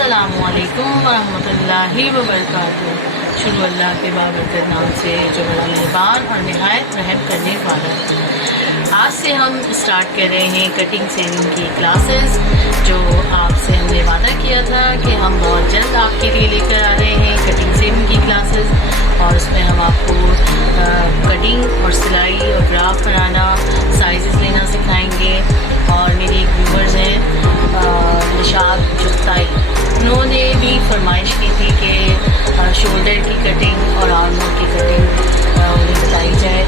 अस्सलामुअलैकुम वरहमतुल्लाहि वबरकातुहू। शुरू अल्लाह के बाबरकत नाम से जो बड़ा मेहरबान और निहायत रहम करने वाला है। आज से हम स्टार्ट कर रहे हैं कटिंग सेविंग की क्लासेस, जो आपसे हमने वादा किया था कि हम बहुत जल्द आपके लिए लेकर आ रहे हैं कटिंग सेविंग की क्लासेस। और उसमें हम आपको कटिंग और सिलाई और ग्राफ बनाना, साइज़ लेना सिखाएंगे। और मेरी एक व्यूवर्स हैं निशात चुगताई, उन्होंने भी फरमाइश की थी कि शोल्डर की कटिंग और आर्मोल की कटिंग उन्हें बताई जाए।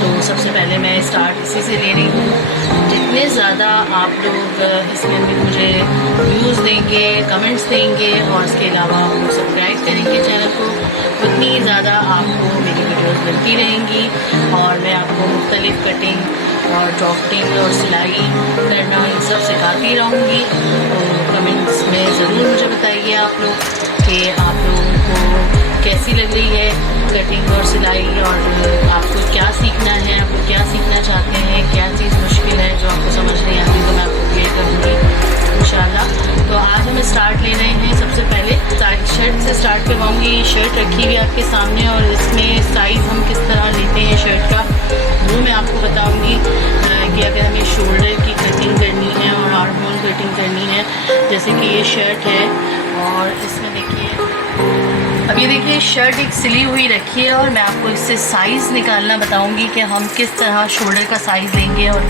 तो सबसे पहले मैं स्टार्ट इसी से ले रही हूँ। जितने ज़्यादा आप लोग इसमें भी मुझे व्यूज़ देंगे, कमेंट्स देंगे और इसके अलावा सब्सक्राइब करेंगे चैनल को, उतनी ज़्यादा आपको मेरी वीडियोस मिलती रहेंगी। और मैं आपको मुख्तलिफ़ कटिंग और ड्राफ्टिंग और सिलाई करना ये सब सिखाती रहूँगी। तो कमेंट्स में ज़रूर मुझे बताइए आप लोग कि आप लोगों को कैसी लग रही है कटिंग और सिलाई, और आपको क्या सीखना है, आपको क्या सीखना चाहते हैं, क्या चीज़ मुश्किल है जो आपको समझ नहीं आती, तो मैं आपको क्लियर करूँगी इंशाल्लाह। तो आज हम स्टार्ट ले रहे हैं। सबसे पहले शर्ट से स्टार्ट करवाऊँगी। ये शर्ट रखी हुई है आपके सामने और इसमें साइज़ हम किस तरह लेते हैं शर्ट का वो मैं आपको बताऊँगी कि अगर हमें शोल्डर की कटिंग करनी है और आर्महोल कटिंग करनी है। जैसे कि ये शर्ट है और इसमें देखिए, अब ये देखिए शर्ट एक सिली हुई रखी है और मैं आपको इससे साइज़ निकालना बताऊंगी कि हम किस तरह शोल्डर का साइज़ लेंगे और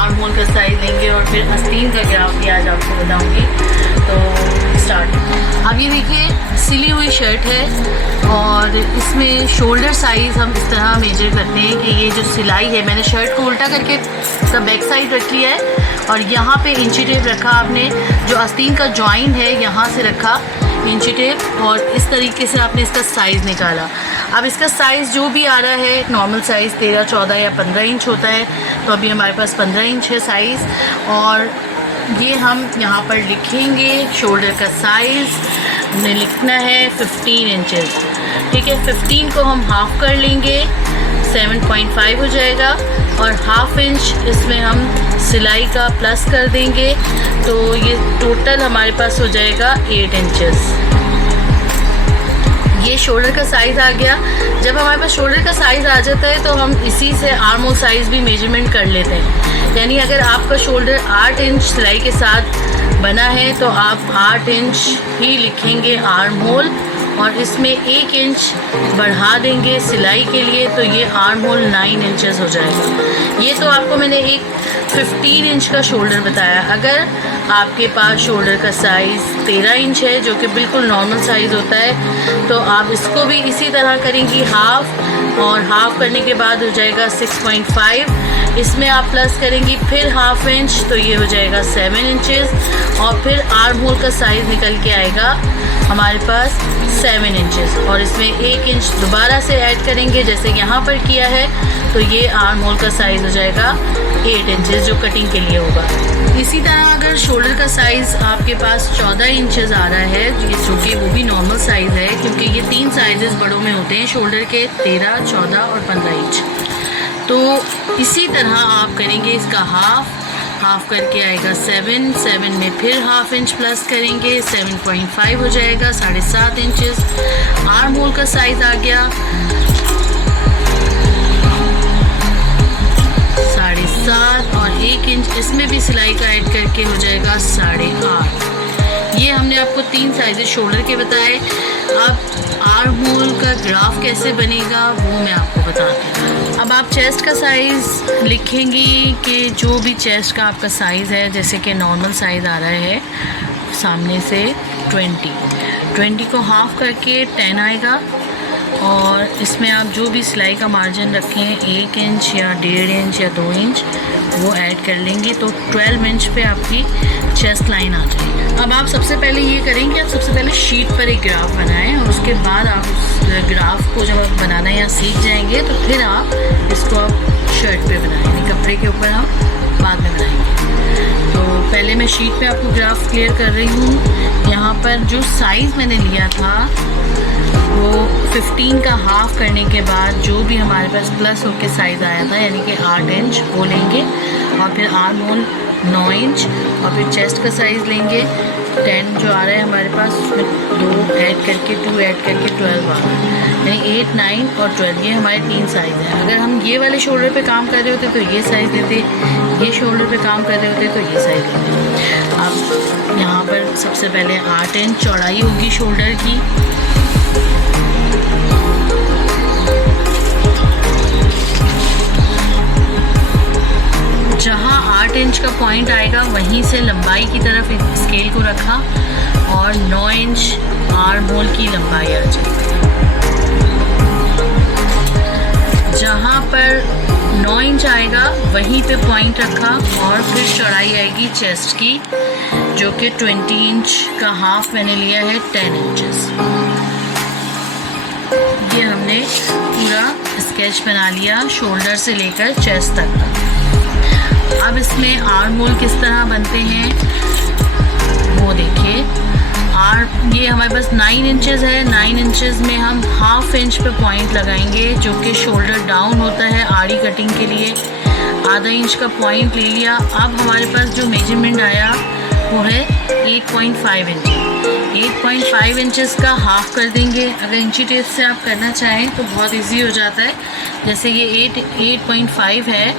आर्म होल का साइज़ लेंगे और फिर आस्तीन का ग्राफ भी आज आपको बताऊंगी। तो स्टार्ट। अब ये देखिए सिली हुई शर्ट है और इसमें शोल्डर साइज़ हम इस तरह मेजर करते हैं कि ये जो सिलाई है, मैंने शर्ट को उल्टा करके इसका बैक साइड रख लिया है और यहाँ पे इंची टेप रखा आपने, जो आस्तीन का जॉइंट है यहाँ से रखा इंची टेप, और इस तरीके से आपने इसका साइज़ निकाला। अब इसका साइज़ जो भी आ रहा है, नॉर्मल साइज़ 13, 14 या 15 इंच होता है, तो अभी हमारे पास 15 इंच है साइज़। और ये हम यहाँ पर लिखेंगे शोल्डर का साइज़ हमने लिखना है 15 इंचेस। ठीक है, 15 को हम हाफ़ कर लेंगे, 7.5 हो जाएगा और हाफ इंच इसमें हम सिलाई का प्लस कर देंगे, तो ये टोटल हमारे पास हो जाएगा 8 इंचेस। ये शोल्डर का साइज़ आ गया। जब हमारे पास शोल्डर का साइज़ आ जाता है तो हम इसी से आर्म होल साइज़ भी मेजरमेंट कर लेते हैं। यानी अगर आपका शोल्डर 8 इंच सिलाई के साथ बना है तो आप 8 इंच ही लिखेंगे आर्म होल और इसमें 1 इंच बढ़ा देंगे सिलाई के लिए, तो ये आर्म होल 9 इंचेस हो जाएगा। ये तो आपको मैंने एक 15 इंच का शोल्डर बताया। अगर आपके पास शोल्डर का साइज़ 13 इंच है, जो कि बिल्कुल नॉर्मल साइज़ होता है, तो आप इसको भी इसी तरह करेंगी हाफ़, और हाफ़ करने के बाद हो जाएगा 6.5। इसमें आप प्लस करेंगी फिर हाफ इंच, तो ये हो जाएगा 7 इंचेस। और फिर आर्म होल का साइज़ निकल के आएगा हमारे पास 7 इंचेस, और इसमें 1 इंच दोबारा से ऐड करेंगे जैसे यहाँ पर किया है, तो ये आर्म होल का साइज़ हो जाएगा 8 इंचेस जो कटिंग के लिए होगा। इसी तरह अगर शोल्डर का साइज़ आपके पास 14 इंचेस आ रहा है, जो कि वो भी नॉर्मल साइज़ है, क्योंकि ये 3 साइज़ बड़ों में होते हैं शोल्डर के, 13, 14 और 15 इंच। तो इसी तरह आप करेंगे इसका हाफ करके आएगा 7 में फिर हाफ इंच प्लस करेंगे, 7.5 हो जाएगा, 7.5 इंचेस। आर्म होल का साइज़ आ गया 7.5 और 1 इंच, इसमें भी सिलाई का ऐड करके हो जाएगा 8.5। ये हमने आपको 3 साइज़ शोल्डर के बताए। अब आर्म होल का ग्राफ कैसे बनेगा वो मैं आपको बताती हूँ। अब आप चेस्ट का साइज़ लिखेंगी कि जो भी चेस्ट का आपका साइज़ है, जैसे कि नॉर्मल साइज़ आ रहा है सामने से 20 को हाफ़ करके 10 आएगा, और इसमें आप जो भी सिलाई का मार्जिन रखें 1 इंच या 1.5 इंच या 2 इंच वो ऐड कर लेंगे, तो 12 इंच पे आपकी चेस्ट लाइन आ जाएगी। अब आप सबसे पहले ये करेंगे, आप सबसे पहले शीट पर एक ग्राफ बनाएं और उसके बाद आप उस ग्राफ को जब आप बनाना या सीख जाएंगे तो फिर आप इसको आप शर्ट पे बनाएं, यानी कपड़े के ऊपर हम बाद में बनाएंगे। तो पहले मैं शीट पे आपको ग्राफ क्लियर कर रही हूँ। यहाँ पर जो साइज़ मैंने लिया था वो 15 का हाफ़ करने के बाद जो भी हमारे पास प्लस होके साइज़ आया था, यानी कि 8 इंच वो लेंगे, और फिर आर्म होल 9 इंच, और फिर चेस्ट का साइज़ लेंगे 10 जो आ रहा है हमारे पास, उसमें 2 ऐड करके 2 ऐड करके 12 आ रहा है, यानी 8, 9 और 12 ये हमारे 3 साइज़ हैं। अगर हम ये वाले शोल्डर पे काम कर रहे होते तो ये साइज़ लेते, ये शोल्डर पे काम कर रहे होते तो ये साइज़ लेते। अब यहाँ पर सबसे पहले 8 इंच चौड़ाई होगी शोल्डर की, जहाँ 8 इंच का पॉइंट आएगा वहीं से लंबाई की तरफ एक स्केल को रखा और 9 इंच आर्म होल की लंबाई आ जाएगी। जहाँ पर 9 इंच आएगा वहीं पे पॉइंट रखा और फिर चौड़ाई आएगी चेस्ट की, जो कि 20 इंच का हाफ मैंने लिया है 10 इंचेस। ये हमने पूरा स्केच बना लिया शोल्डर से लेकर चेस्ट तक का। अब इसमें आर्म होल किस तरह बनते हैं वो देखिए। ये हमारे पास 9 इंचेस है, 9 इंचेस में हम हाफ इंच पे पॉइंट लगाएंगे, जो कि शोल्डर डाउन होता है आड़ी कटिंग के लिए। आधा इंच का पॉइंट ले लिया। अब हमारे पास जो मेजरमेंट आया वो है 8.5 इंच। 8.5 इंचेस का हाफ कर देंगे। अगर इंची टेप से आप करना चाहें तो बहुत इजी हो जाता है। जैसे ये 8.5 है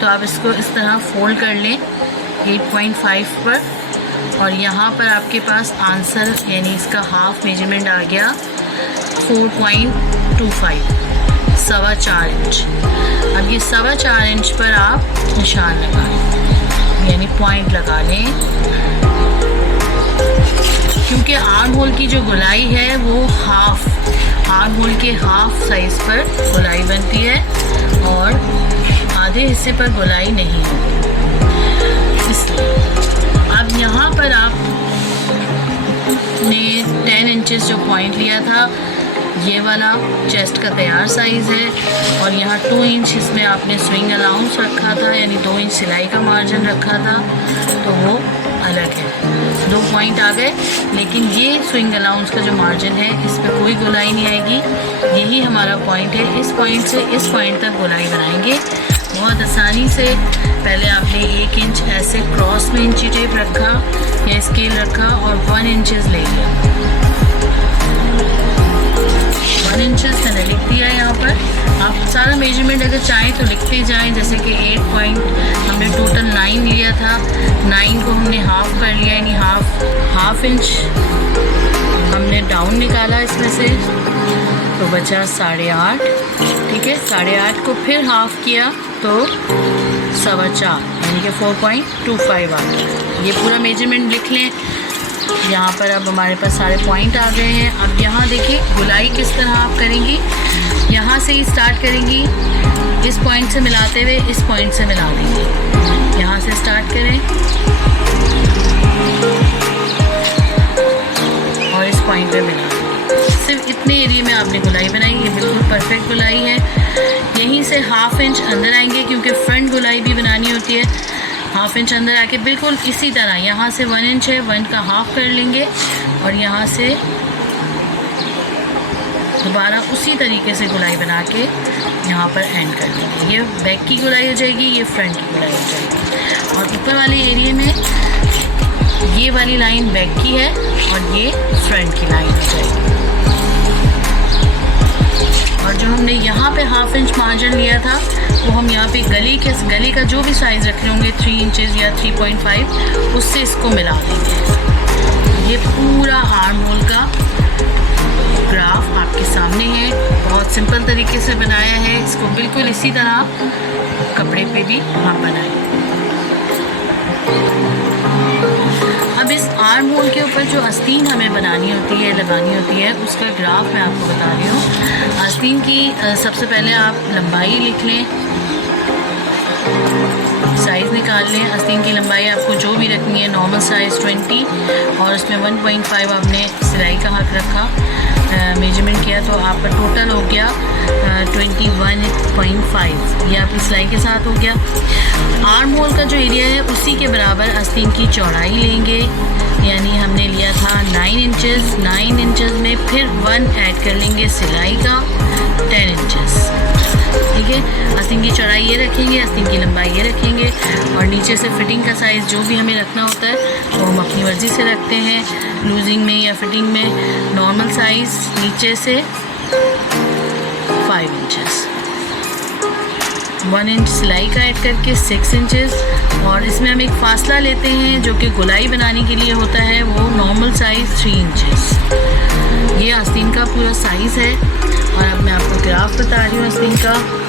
तो आप इसको इस तरह फोल्ड कर लें 8.5 पर, और यहाँ पर आपके पास आंसर यानी इसका हाफ मेजरमेंट आ गया 4.25, 4.25 इंच। अब ये 4.25 इंच पर आप निशान लगाएं, यानी पॉइंट लगा लें, क्योंकि आर्म होल की जो गोलाई है वो आर्म होल के हाफ साइज पर गोलाई बनती है और आधे हिस्से पर गोलाई नहीं होती। इसलिए अब यहाँ पर आपने 10 इंचेस जो पॉइंट लिया था ये वाला चेस्ट का तैयार साइज़ है, और यहाँ 2 इंच इसमें आपने स्विंग अलाउंस रखा था, यानी 2 इंच सिलाई का मार्जिन रखा था, तो वो अलग है। 2 पॉइंट आ गए, लेकिन ये स्विंग अलाउंस का जो मार्जिन है इस पर कोई गोलाई नहीं आएगी। यही हमारा पॉइंट है। इस पॉइंट से इस पॉइंट तक गोलाई बनाएंगे बहुत आसानी से। पहले आपने 1 इंच ऐसे क्रॉस में इंची टेप रखा या स्केल रखा और 1 इंचेस ले लिया। 1 इंचेस मैंने लिख दिया यहाँ पर। आप सारा मेजरमेंट अगर चाहें तो लिखते जाएं, जैसे कि 8 पॉइंट हमने टोटल 9 लिया था, 9 को हमने हाफ कर लिया, यानी हाफ इंच हमने डाउन निकाला इसमें से, तो बचा 8.5। ठीक है, 8.5 को फिर हाफ किया तो 4.25, यानी कि 4.25 आ गया। ये पूरा मेजरमेंट लिख लें। यहाँ पर अब हमारे पास सारे पॉइंट आ गए हैं। अब यहाँ देखिए गुलाई किस तरह आप करेंगी। यहाँ से ही स्टार्ट करेंगी, इस पॉइंट से मिलाते हुए इस पॉइंट से मिला देंगे। यहाँ से स्टार्ट करें और इस पॉइंट पे मिला। सिर्फ इतने एरिया में आपने गुलाई बनाई, ये बिल्कुल परफेक्ट गुलाई है। यहीं से हाफ इंच अंदर आएंगे, क्योंकि फ्रंट गुलाई भी बनानी होती है। हाफ इंच अंदर आके बिल्कुल इसी तरह यहाँ से 1 इंच है, 1 का हाफ कर लेंगे और यहाँ से दोबारा उसी तरीके से गुलाई बना के यहाँ पर एंड कर लेंगे। ये बैक की गुलाई हो जाएगी, ये फ्रंट की गुलाई हो जाएगी। और ऊपर वाले एरिया में ये वाली लाइन बैक की है और ये फ्रंट की लाइन हो जाएगी। और जो हमने यहाँ पे हाफ इंच मार्जिन लिया था वो हम यहाँ पे गले का जो भी साइज़ रख रहे होंगे 3 इंचेस या 3.5, उससे इसको मिला देंगे। ये पूरा आर्म होल का ग्राफ आपके सामने है। बहुत सिंपल तरीके से बनाया है। इसको बिल्कुल इसी तरह कपड़े पे भी आप बनाएं। अब इस आर्म होल के ऊपर जो आस्तीन हमें बनानी होती है, लगानी होती है, उसका ग्राफ मैं आपको बता रही हूँ। आस्तीन की सबसे पहले आप लंबाई लिख लें, साइज़ निकाल लें। आस्तीन की लंबाई आपको जो भी रखनी है, नॉर्मल साइज़ 20 और उसमें 1.5 आपने सिलाई का हक रखा, मेजरमेंट किया, तो आपका टोटल हो गया 21.5। ये आपकी सिलाई के साथ हो गया। आर्म होल का जो एरिया है उसी के बराबर आस्तीन की चौड़ाई लेंगे, यानी हमने लिया था 9 इंचेस। 9 इंचेस में फिर 1 ऐड कर लेंगे सिलाई का 10 इंचेस। ठीक है। आस्तीन की चौड़ाई ये रखेंगे, आस्तीन की लंबाई ये रखेंगे, और नीचे से फिटिंग का साइज़ जो भी हमें रखना होता है वो हम अपनी मर्ज़ी से रखते हैं, लूजिंग में या फिटिंग में। नॉर्मल साइज़ नीचे से 5 इंचेस, 1 इंच सिलाई का ऐड करके 6 इंचेस, और इसमें हम एक फासला लेते हैं जो कि गोलाई बनाने के लिए होता है, वो नॉर्मल साइज़ 3 इंचेस। ये आस्तीन का पूरा साइज़ है। और अब मैं आपको ग्राफ बता रही हूँ आस्तीन का।